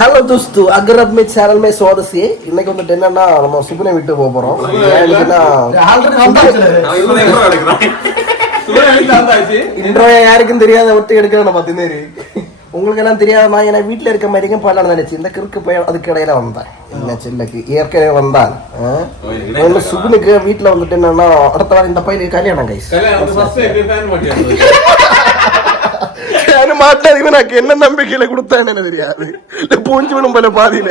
Hello दोस्तों, अगर अब मैं चैनल में स्वागत है। இன்னைக்கு வந்து என்னன்னா நம்ம சுப்னே விட்டு போறோம். இன்ட்ரோ யாருக்கும் தெரியாத ஒட்டி எடுக்கிறேன் நான் 10 நேரு. உங்களுக்கு எல்லாம் தெரியாதமா ஏன்னா வீட்டுல இருக்க மாதிரிக்கும் பல்லன்னு நினைச்சு இந்த கிறுக்கு போய் அதுக்கு இடையில வந்தேன். என்ன செல்லக்கு ஏற்கனவே வந்தான். சுப்னுக்கு வீட்டுல வந்துட்டு என்னன்னா அடுத்த வாரம் இந்த பையனுக்கு கல்யாணம் கைஸ். மாட்டாது எனக்கு என்ன நம்பிக்கையில கொடுத்தான்னு எனக்கு தெரியாது. பூஞ்சி விடும் போல பாதியில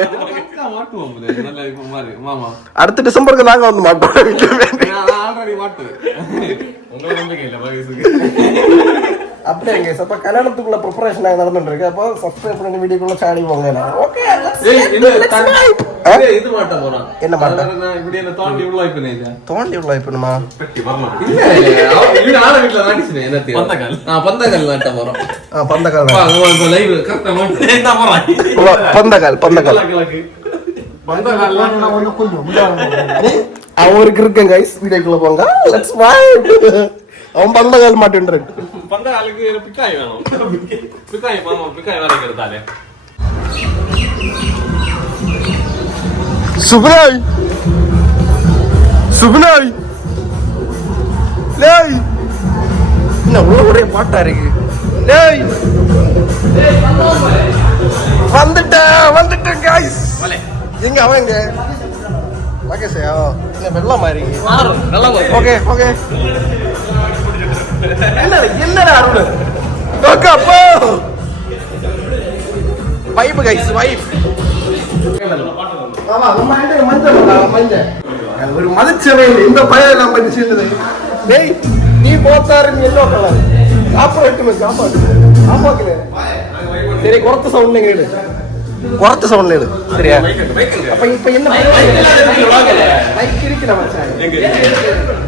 அடுத்த டிசம்பருக்கு நாங்க வந்து மாட்டோம். அப்படியே அப்ப கல்யாணத்துக்குள்ள ப்ரிப்பரேஷன் நடந்துட்டு இருக்கு. அப்போ சப்ஸ்கிரைப் பண்ணி வீடியோக்குள்ள சாடி போங்க. ஓகே இது மாட்ட போறோம். என்ன மாட்ட இப்படி என்ன தோண்டி உள்ள வைப்பணுமா? பந்தகால் நாட்ட போறோம். பந்தகால் அவருக்கு இருக்கேன் கைஸ். வீடியோக்குள்ள போங்க. அவன் பந்தகால் மாட்டேன். சுப்னாய் சுப்னாய் லேய் என்ன ஒரே பாட்டா இருக்கு. லேய் வந்துட்டேன் கைஸ். எங்க அவன் ஓகே சார். என்ன வெள்ளம் மாதிரி ஓகே ஓகே. என்னடா அருள் ஓகே அப்போ வைப் கைஸ் வைப். ஒரு மதிச்சவே இந்த பையன் நம்ம பண்ணி சேர்ந்தது. டேய் நீ போத்தாரு எல்லோ கலர் சாப்பாடு சரி குறைத்த சவுண்ட்ல கேடு. குறைத்த சவுண்ட்ல கேடு சரியா? அப்ப இப்ப என்ன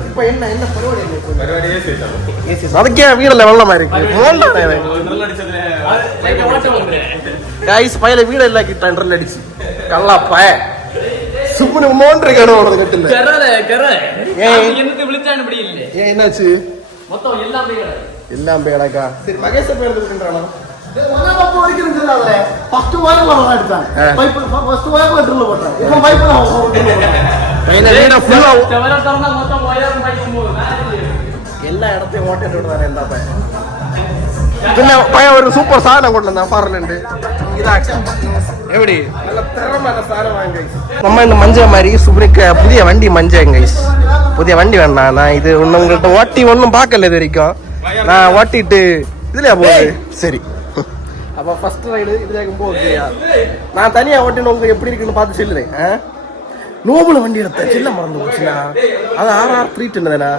இப்ப என்ன என்ன அதுக்கே வீடுல வெள்ளமா இருக்கு. பையில வீடு எல்லாம் கிட்ட அடிச்சு கல்லாப்ப சுப்னு மோன்று கடவுளோட கட்டில என்னாச்சு? எல்லாம் பேடக்கா. சரி மகேஷ் பேர் எடுத்துக்கின்றானா? எல்லா இடத்தையும் ஓட்டிட்டு விடுவாரு. எந்த பையன் ஒரு சூப்பர் சாதனை கொண்டு வந்தான் பார்லண்டு. எப்படி நம்ம இந்த மஞ்ச மாதிரி சுப்னுக்கு புதிய வண்டி மஞ்சள் கைஸ். புதிய வண்டி வேண்டாம். நான் இது ஒண்ணு உங்கள்கிட்ட ஓட்டி ஒன்னும் பார்க்கல இது வரைக்கும். நான் ஓட்டிட்டு இதுலயா போகுது. சரி அப்ப ஃபர்ஸ்ட் ரைடு இதுல போகுது. நான் தனியா ஓட்டின்னு உங்களுக்கு எப்படி இருக்குன்னு பார்த்து சொல்லுறேன். நோபுல வண்டி எடுத்த சில்ல மறந்து போச்சுன்னா அது RR 310 தானே?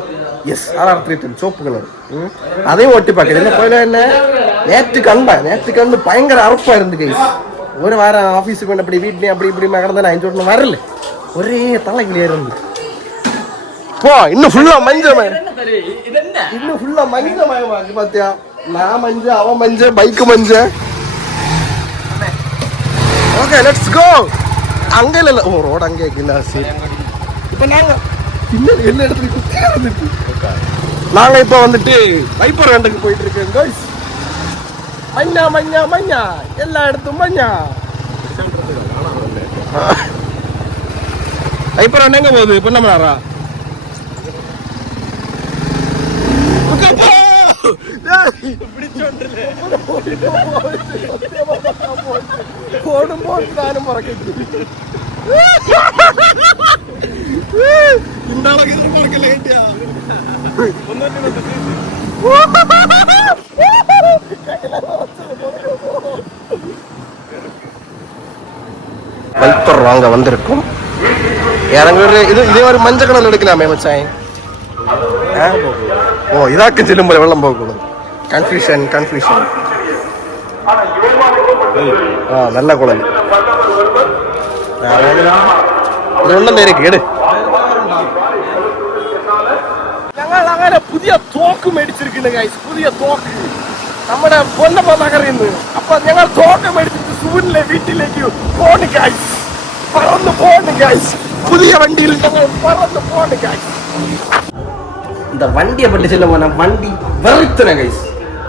Yes RR 310 soap colour. அதையும் ஓட்டி பார்க்குறேன். என்ன போயில என்ன நேற்று கண்டு பயங்கர அறுப்பா இருந்து கைஸ். ஒரு வாரம் ஆஃபீஸுக்கு அப்படி வீட்லயும் அப்படி இப்படி கடந்த நான் இன்ஜோட்ல வரல. ஒரே தலைக்கிலே இருந்து போ. இன்னும் ஃபுல்லா மஞ்சள் இன்னும் ஃபுல்லா மஞ்சள் பாத்தியா? நான் மஞ்ச அவன் மஞ்ச பைக்கு மஞ்ச. Okay let's go. அங்க இல்ல ஓ ரோட் அங்கே இல்ல. சரி இப்ப நாங்க இன்னும் எல்லா இடத்துலயும் நாங்க இப்ப வந்துட்டு வைப்பர் வேண்டுக்கு போயிட்டு இருக்கேன் கைஸ். மஞ்சா மஞ்சா மஞ்சா எல்லா இடத்தும் மஞ்சா. வைப்பர் வேண்ட எங்க போகுது? பொன்னமனாரா? நானும் மறக்கிட்டு இந்த அளவுக்கு எதிர்பார்க்கல கேட்டியா? வைப்பர் வாங்க வந்திருக்கும். இது இதே ஒரு மஞ்சள் கலர் எடுக்கலாமே மச்சான். ஓ இதாக்கு செல்லும் போல வெள்ளம் போகக்கூடாது. கன்ஃபியூஷன் நல்ல குழந்தை இது ஒன்றும் இருக்கு எடு. ഞങ്ങൾ പുതിയ തോക്ക് മേടിച്ചിരിക്കുന്നു ഗൈസ്. പുതിയ തോക്ക് നമ്മുടെ പൊന്നപ്പ നഗറിൽ നിന്ന്. അപ്പൊ ഞങ്ങൾ തോക്ക് മേടിച്ചിട്ട് സുവിനിലെ വീട്ടിലേക്ക് പോണ് ഗൈസ്. പറന്ന് പോണ് ഗൈസ്. പുതിയ വണ്ടിയിൽ ഞങ്ങൾ പറന്ന് പോണ് ഗൈസ്. இந்த வண்டியை பற்றி சொல்ல போனா வண்டி வெறுத்தன கைஸ்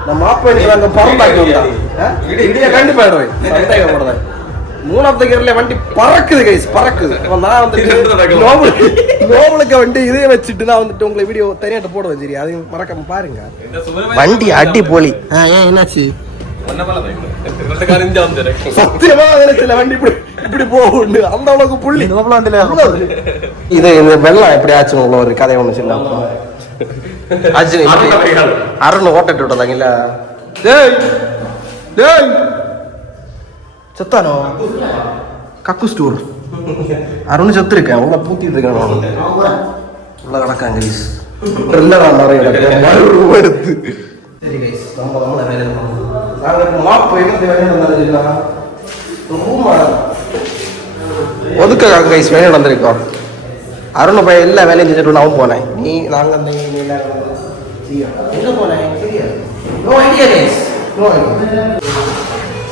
நம்ம மாப்பிள்ளை அங்க பறந்தாக்கி வந்தா இடிய கண்டிப்பா சந்தேகப்படுறேன் 3வது கியர்ல வண்டி பறக்குது கைஸ் பறக்குது. நான் வந்துட்டு நோபலுக்கு வண்டி இதே வச்சுட்டு நான் வந்துட்டு உங்களை வீடியோ தனியாட்ட போடுவேன். சரி அதையும் மறக்காம பாருங்க. வண்டி அடி போலி. ஏன் என்னாச்சு சத்தியமா சில வண்டி இப்படி போகுண்டு அந்த அளவுக்கு புள்ளி இது இந்த வெள்ளம் எப்படி ஆச்சுன்னு உள்ள ஒரு கதை ஒண்ணு சொல்ல அருண் ஓட்டிட்டு விட்டதாங்கல்ல செத்தானோ கக்கு ஸ்டோர் அருண் செத்து இருக்கேன் அவ்வளவு பூத்திட்டு இருக்கேன் உள்ள கிடக்காங்க எடுத்து. சரி கைஸ் நம்ம வேலை ஒதுக்க கைஸ் வேலை நடந்திருக்கோம். அருண் பையன் எல்லா வேலையும் செஞ்சுட்டு நான் போனேன். நீ நாங்க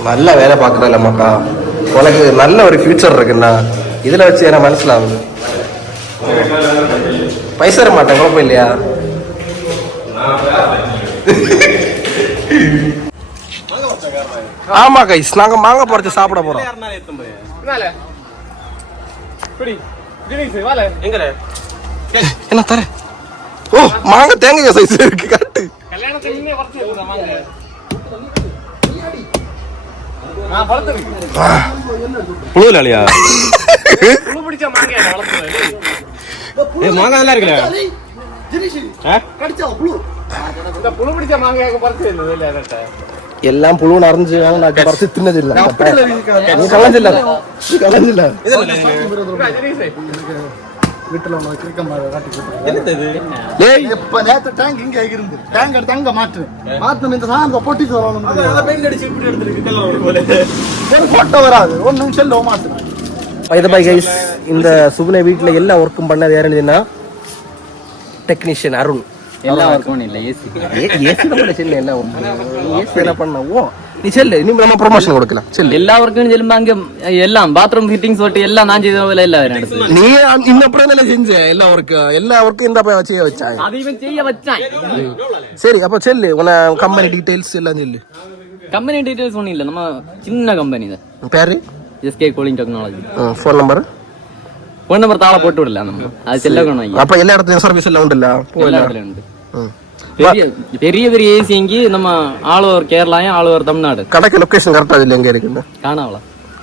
நல்ல வேலை பார்க்கறதில்ல மக்கா. உனக்கு நல்ல ஒரு ஃபியூச்சர் இருக்குண்ணா. இதுல வச்சு எனக்கு மனசிலாகுது. பைசா தர மாட்டேன் குழப்பம் இல்லையா? ஆமா கைஸ் நாங்க மாங்காய் பறிச்சு சாப்பிட போறோம். என்ன தர? ஓ மாங்காய் தேங்காய் சைஸ் இருக்கு கரெக்ட். புழுலையா மாங்காய் நல்லா இருக்குல்ல எல்லாம் புழு நரைஞ்சு பறிச்சு தின்னது இல்ல கலஞ்சில்ல கலஞ்சில்ல வீட்டுல வராது ஒன்னும் செல்ல மாட்டேன். இந்த சுகுனை வீட்டுல எல்லா ஒர்க்கும் பண்ணது யாருன்னா டெக்னீஷியன் அருண். எல்லா ஒர்க்கும் இல்ல ஏசி நம்ம செல்ல எல்லா ஒர்க்கும் என்ன பண்ண ஓ நீ செல்லு நீ நம்ம ப்ரமோஷன் கொடுக்கலாம் செல்லு எல்லா ஒர்க்கும் செல்லுமா அங்க எல்லாம் பாத்ரூம் ஃபிட்டிங்ஸ் ஓட்டி எல்லாம் நான் செய்த இல்ல நீ இந்த பிரச்சனை செஞ்ச எல்லா ஒர்க்கும் இந்த போய் செய்ய வச்சாங்க அதையும் செய்ய வச்சான். சரி அப்ப செல்லு உன கம்பெனி டீடைல்ஸ் எல்லாம் சொல்லு. கம்பெனி டீடைல்ஸ் ஒண்ணும் இல்ல நம்ம சின்ன கம்பெனி தான். பேரு SK cooling technology. Phone number தாள போட்டு விடல நம்ம அது செல்லணும். அப்ப எல்லா இடத்துலயும் சர்வீஸ் எல்லாம் உண்டுல்ல எல்லா இடத்துலயும் உண்டு. பெரிய பெரிய ஏசி நம்ம ஆல் ஓவர் கேரளாயும் ஆல் ஓவர் தமிழ்நாடு. கடைக்கு லொகேஷன் கரெக்டா இல்ல எங்க இருக்கு?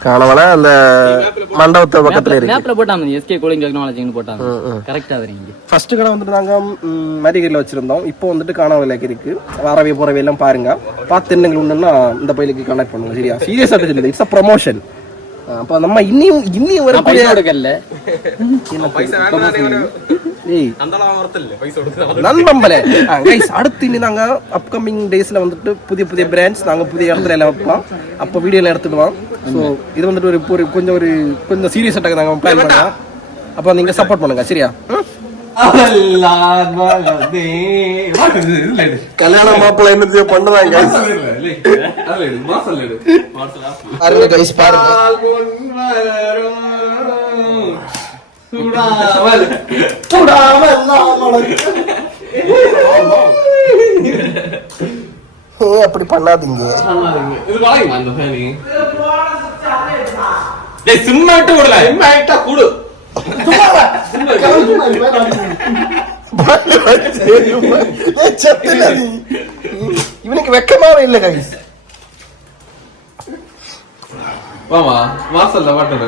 காணவள அந்த மண்டபத்து பக்கத்துல இருக்கு. மேப்ல போட்டாங்க எஸ்கே கூலிங் டெக்னாலஜின்னு போட்டாங்க கரெக்ட்டா வரீங்க. ஃபர்ஸ்ட் கடை வந்துட்டு நாங்க மரிகல்ல வச்சிருந்தோம். இப்போ வந்துட்டு காணவள இருக்கு. வரவே போறவே எல்லாம் பாருங்க. பார்த்து என்னங்க உண்டுன்னா இந்த பைலுக்கு கனெக்ட் பண்ணுங்க. சரியா சீரியஸா இல்ல இட்ஸ் a promotion. அப்ப நம்ம இன்னியும் ஒரு பைசா கொடுக்கல நண்பம்பலே கைஸ். அடுத்து இனி நாங்க அப்கமிங் டேஸ்ல வந்துட்டு புதிய புதிய பிராண்ட்ஸ் நாங்க புதிய இடத்துல எல்லாம் வைப்போம். அப்ப வீடியோ எல்லாம் எடுத்துடுவோம். ஸோ இது வந்துட்டு ஒரு கொஞ்சம் சீரியஸ் அட்டாக் நாங்க பிளான் பண்ணலாம். அப்ப நீங்க சப்போர்ட் பண்ணுங்க சரியா? கல்யாண மாப்பிள்ள என்ன பண்ணுவாங்க பாருங்க கைஸ் பாருங்க. அப்படி பண்ணாதீங்க. இவனுக்கு வெக்கமாவே இல்ல கைஸ். வாசல்ல வாட்டர்